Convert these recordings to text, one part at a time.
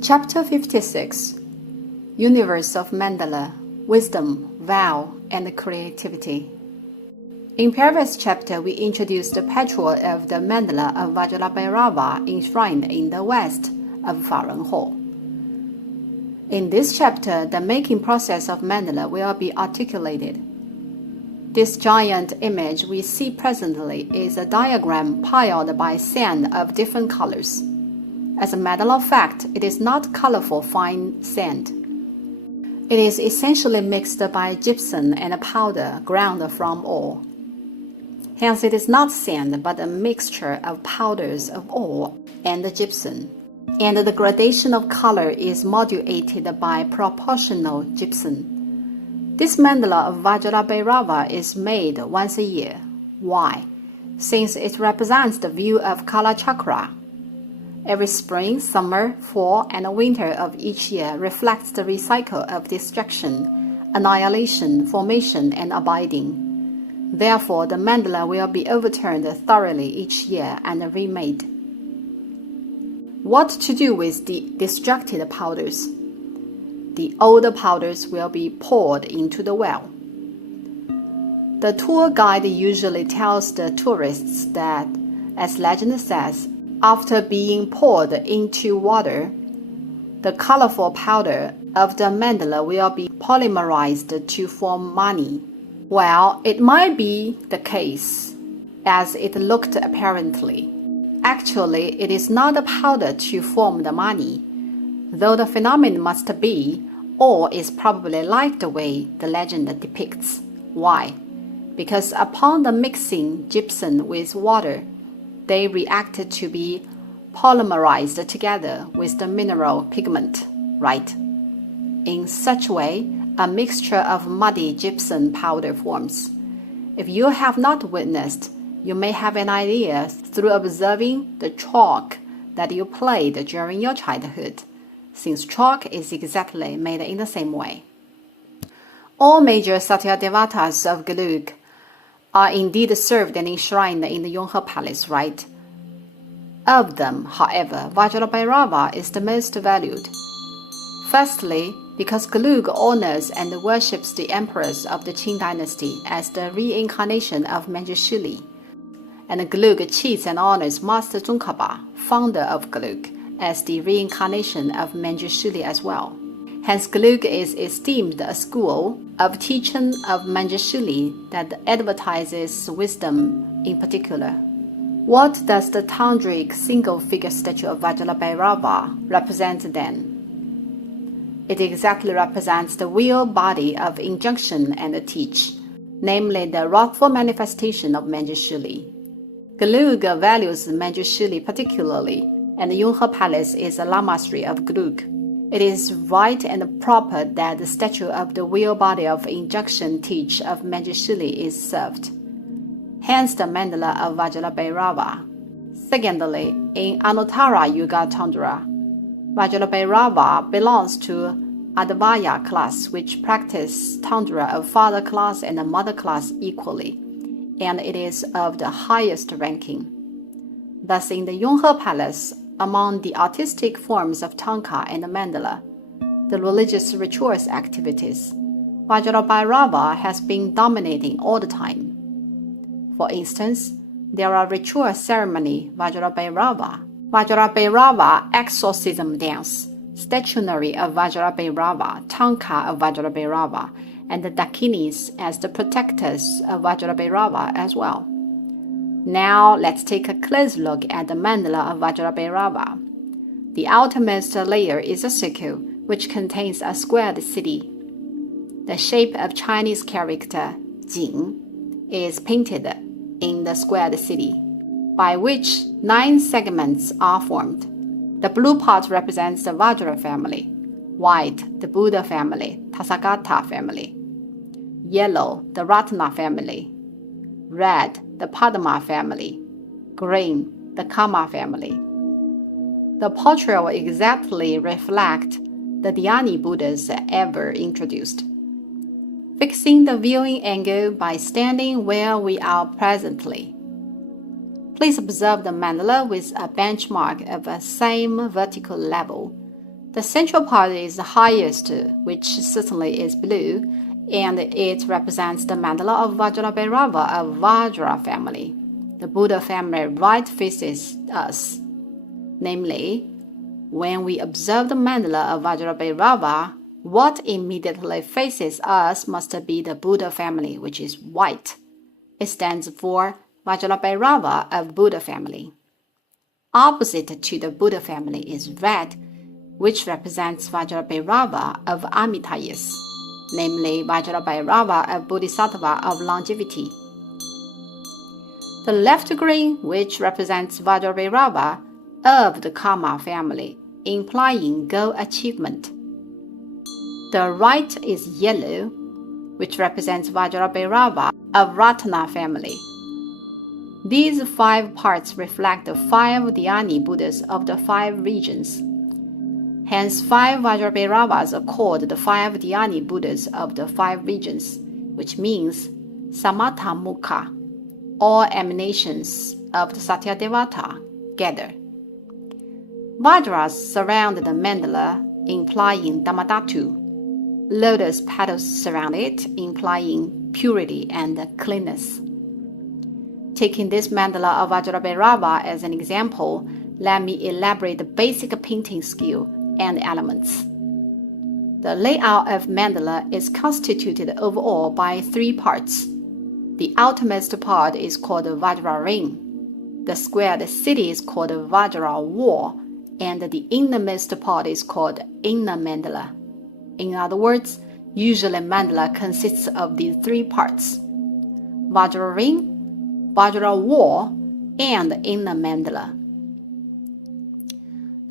Chapter 56 Universe of Mandala Wisdom, Vow, and Creativity. In previous chapter, we introduced the petrol of the mandala of Vajrabhairava enshrined in the west of Faran Hall. In this chapter, the making process of mandala will be articulated. This giant image we see presently is a diagram piled by sand of different colors. As a matter of fact, it is not colorful fine sand. It is essentially mixed by gypsum and powder ground from ore. Hence, it is not sand but a mixture of powders of ore and gypsum, and the gradation of color is modulated by proportional gypsum. This mandala of Vajrabhairava is made once a year. Why? Since it represents the view of Kala Chakra. Every spring, summer, fall, and winter of each year reflects the recycle of destruction, annihilation, formation, and abiding. Therefore, the mandala will be overturned thoroughly each year and remade. What to do with the destructed powders? The older powders will be poured into the well. The tour guide usually tells the tourists that, as legend says, after being poured into water, the colorful powder of the mandala will be polymerized to form money. Well, it might be the case, as it looked apparently. Actually, it is not the powder to form the money, though the phenomenon must be, or is probably like the way the legend depicts. Why? Because upon the mixing gypsum with water, they reacted to be polymerized together with the mineral pigment, right? In such way, a mixture of muddy gypsum powder forms. If you have not witnessed, you may have an idea through observing the chalk that you played during your childhood, since chalk is exactly made in the same way. All major Satya Devatas of Gelug are indeed served and enshrined in the Yonghe Palace, right? Of them, however, Vajrabhairava is the most valued. Firstly, because Gelug honors and worships the emperors of the Qing dynasty as the reincarnation of Manjushri, and Gelug cheats and honors Master Tsongkhapa, founder of Gelug, as the reincarnation of Manjushri as well. Hence, Gelug is esteemed a school of teaching of Manjushri that advertises wisdom in particular. What does the tantric single-figure statue of Vajrabhairava represent then? It exactly represents the real body of injunction and teach, namely the wrathful manifestation of Manjushri. Gelug values Manjushri particularly, and the Yonghe Palace is a lamasery of Gelug. It is right and proper that the statue of the real body of injunction teach of Manjushri is served. Hence the mandala of Vajrabhairava. Secondly, in Anuttara Yuga Tantra, Vajrabhairava belongs to Advaya class, which practice Tantra of father class and mother class equally, and it is of the highest ranking. Thus, in the Yonghe Palace, among the artistic forms of Tanka and mandala, the religious rituals activities, Vajrabhairava has been dominating all the time. For instance, there are ritual ceremony Vajrabhairava, Vajrabhairava exorcism dance, statuary of Vajrabhairava, Tanka of Vajrabhairava, and the Dakinis as the protectors of Vajrabhairava as well. Now let's take a close look at the mandala of Vajrabhairava. The outermost layer is a circle which contains a squared city. The shape of Chinese character Jing is painted in the squared city, by which 9 segments are formed. The blue part represents the Vajra family, white, the Buddha family, Tathagata family, yellow, the Ratna family, red, the Padma family, green, the Kama family. The portrait will exactly reflect the Dhyani Buddhas ever introduced. Fixing the viewing angle by standing where we are presently. Please observe the mandala with a benchmark of the same vertical level. The central part is the highest, which certainly is blue, and it represents the mandala of Vajrabhairava of Vajra family. The Buddha family right faces us. Namely, when we observe the mandala of Vajrabhairava, what immediately faces us must be the Buddha family, which is white. It stands for Vajrabhairava of Buddha family. Opposite to the Buddha family is red, which represents Vajrabhairava of Amitayas, namely Vajrabhairava of Bodhisattva of longevity. The left green, which represents Vajrabhairava of the Karma family, implying goal achievement. The right is yellow, which represents Vajrabhairava of Ratana family. These 5 parts reflect the 5 Dhyani Buddhas of the 5 regions. Hence, 5 Vajrabhairavas are called the 5 Dhyani Buddhas of the 5 regions, which means Samatha Mukha, all emanations of the Satyadevata gather. Vajras surround the mandala, implying Dhammadhatu. Lotus petals surround it, implying purity and cleanness. Taking this mandala of Vajrabhairava as an example, let me elaborate the basic painting skill and elements. The layout of mandala is constituted overall by 3 parts. The outermost part is called the Vajra ring. The squared city is called the Vajra wall, and the innermost part is called inner mandala. In other words, usually mandala consists of these 3 parts: Vajra ring, Vajra wall, and inner mandala.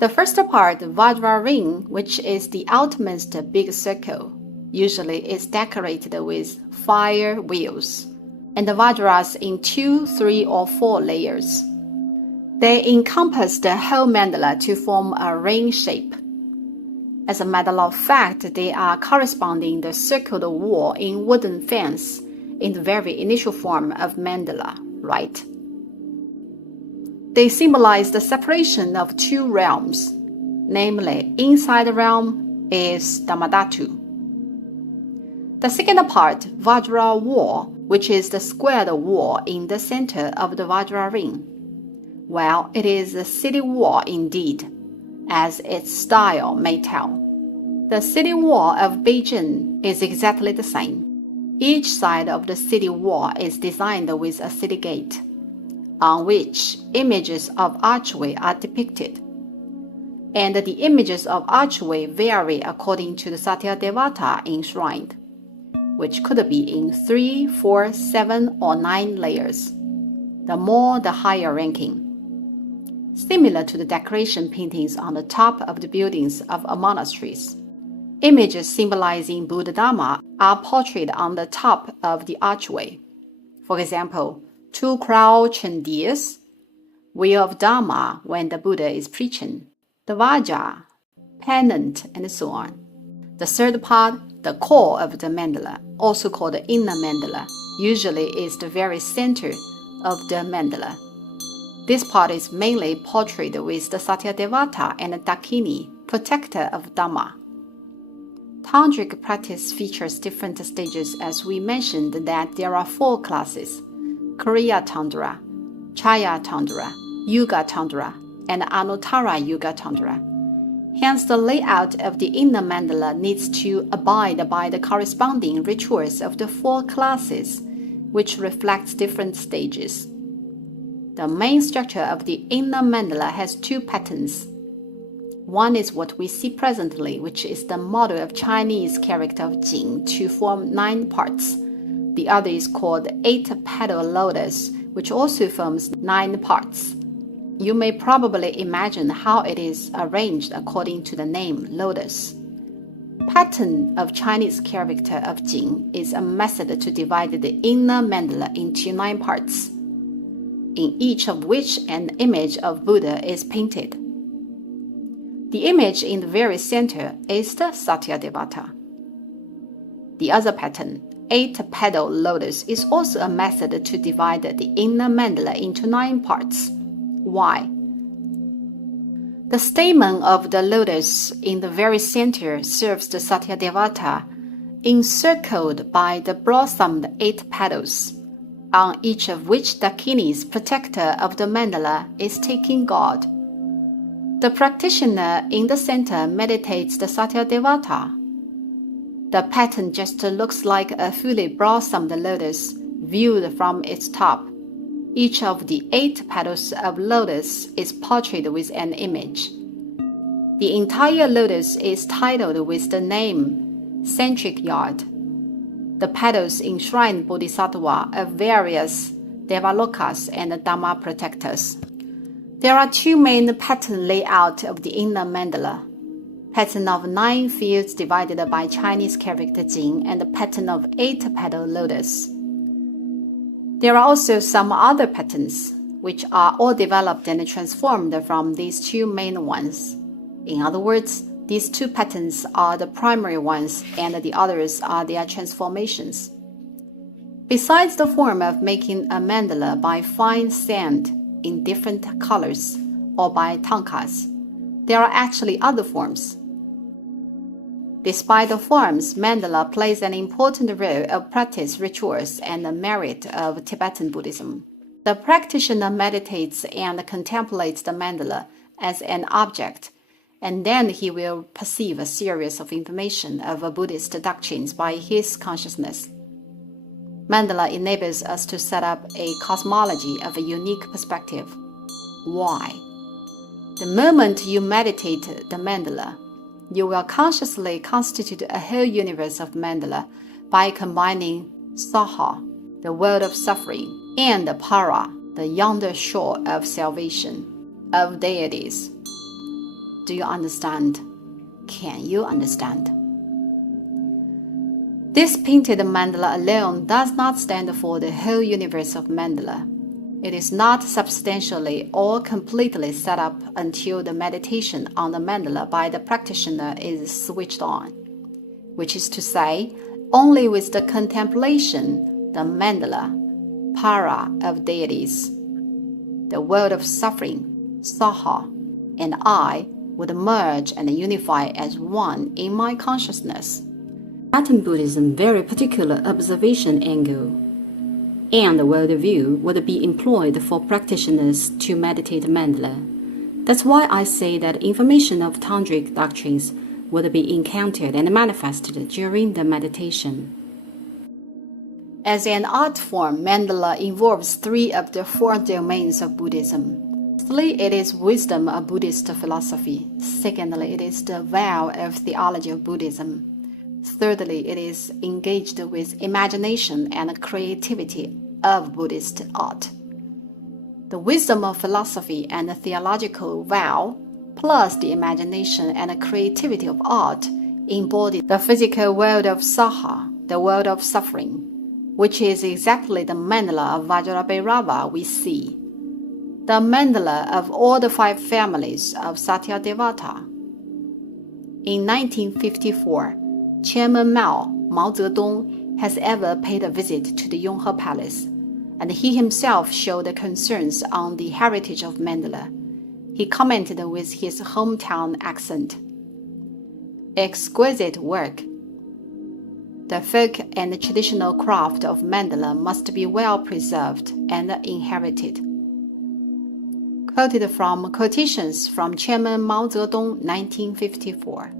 The first part, Vajra ring, which is the outermost big circle, usually is decorated with fire wheels, and the Vajras in 2, 3, or 4 layers. They encompass the whole mandala to form a ring shape. As a matter of fact, they are corresponding the circled wall in wooden fence in the very initial form of mandala, right? They symbolize the separation of 2 realms, namely, inside the realm is Dhammadhatu. The second part, Vajra wall, which is the squared wall in the center of the Vajra ring. Well, it is a city wall indeed, as its style may tell. The city wall of Beijing is exactly the same. Each side of the city wall is designed with a city gate, on which images of archway are depicted. And the images of archway vary according to the Satyadevata enshrined, which could be in 3, 4, 7, or 9 layers. The more, the higher ranking. Similar to the decoration paintings on the top of the buildings of monasteries. Images symbolizing Buddha Dharma are portrayed on the top of the archway. For example, 2 crouching deers, wheel of Dharma when the Buddha is preaching, the Vajra, pennant, and so on. The third part, the core of the mandala, also called the inner mandala, usually is the very center of the mandala. This part is mainly portrayed with the Satyadevata and the Dakini, protector of Dhamma. Tantric practice features different stages, as we mentioned that there are 4 classes: Kriya Tantra, Chaya Tantra, Yuga Tantra, and Anuttara Yuga Tantra. Hence, the layout of the inner mandala needs to abide by the corresponding rituals of the 4 classes, which reflects different stages. The main structure of the inner mandala has 2 patterns. One is what we see presently, which is the model of Chinese character of Jing to form 9 parts. The other is called 8-petal lotus, which also forms 9 parts. You may probably imagine how it is arranged according to the name lotus. Pattern of Chinese character of Jing is a method to divide the inner mandala into 9 parts, in each of which an image of Buddha is painted. The image in the very center is the Satyadevata. The other pattern, 8-petal lotus, is also a method to divide the inner mandala into 9 parts. Why? The stamen of the lotus in the very center serves the Satyadevata, encircled by the blossomed 8 petals, on each of which Dakinis, protector of the mandala, is taking God. The practitioner in the center meditates the Satyadevata. The pattern just looks like a fully blossomed lotus viewed from its top. Each of the 8 petals of lotus is portrayed with an image. The entire lotus is titled with the name Centric Yard. The petals enshrine bodhisattva of various devalokas and dharma protectors. There are 2 main pattern layout of the inner mandala. Pattern of 9 fields divided by Chinese character Jing and the pattern of 8-petal lotus. There are also some other patterns, which are all developed and transformed from these 2 main ones. In other words, these 2 patterns are the primary ones and the others are their transformations. Besides the form of making a mandala by fine sand in different colors or by tankas, there are actually other forms. Despite the forms, mandala plays an important role of practice, rituals, and the merit of Tibetan Buddhism. The practitioner meditates and contemplates the mandala as an object, and then he will perceive a series of information of Buddhist doctrines by his consciousness. Mandala enables us to set up a cosmology of a unique perspective. Why? The moment you meditate the mandala, you will consciously constitute a whole universe of mandala by combining saha, the world of suffering, and para, the yonder shore of salvation, of deities. Do you understand? Can you understand? This painted mandala alone does not stand for the whole universe of mandala. It is not substantially or completely set up until the meditation on the mandala by the practitioner is switched on, which is to say, only with the contemplation, the mandala, para of deities, the world of suffering, saha, and I would merge and unify as one in my consciousness. Tibetan Buddhism very particular observation angle and worldview would be employed for practitioners to meditate mandala. That's why I say that information of tantric doctrines would be encountered and manifested during the meditation. As an art form, mandala involves 3 of the 4 domains of Buddhism. Firstly, it is wisdom of Buddhist philosophy. Secondly, it is the vow of theology of Buddhism. Thirdly, it is engaged with imagination and creativity of Buddhist art. The wisdom of philosophy and the theological vow, plus the imagination and the creativity of art, embody the physical world of saha, the world of suffering, which is exactly the mandala of Vajrabhairava we see, the mandala of all the 5 families of Satyadevata. In 1954, Chairman Mao Zedong has ever paid a visit to the Yonghe Palace, and he himself showed concerns on the heritage of mandala. He commented with his hometown accent, "Exquisite work. The folk and traditional craft of mandala must be well preserved and inherited." Quoted from Quotations from Chairman Mao Zedong, 1954.